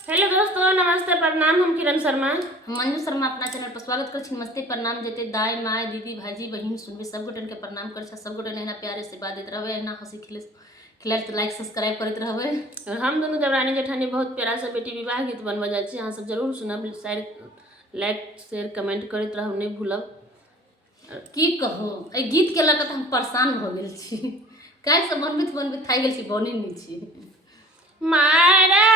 Hello दोस्तों, नमस्ते, प्रणाम। हम किरण शर्मा, हम मंजू शर्मा अपना चैनल पर स्वागत कर छी। नमस्ते प्रणाम जेते दाई माय दीदी भाजी बहन सुनबे सब गोटन के प्रणाम कर छ। सब गोटन एना प्यारे से बात देत रहबे, एना हंसी खिलाल तो लाइक सब्सक्राइब करत रहबे। और हम दोनों देवरानी जेठानी बहुत प्यारा सा बेटी विवाह गीत बनवा जाय छी। अहाँ सब जरूर सुनब, लाइक शेयर कमेंट करत रहब, नहीं भूलब। की कहो ए गीत के लक हम परेशान भ गेल छी। काहे से बनबित थाई गेल छी, बने नहीं छी। मारा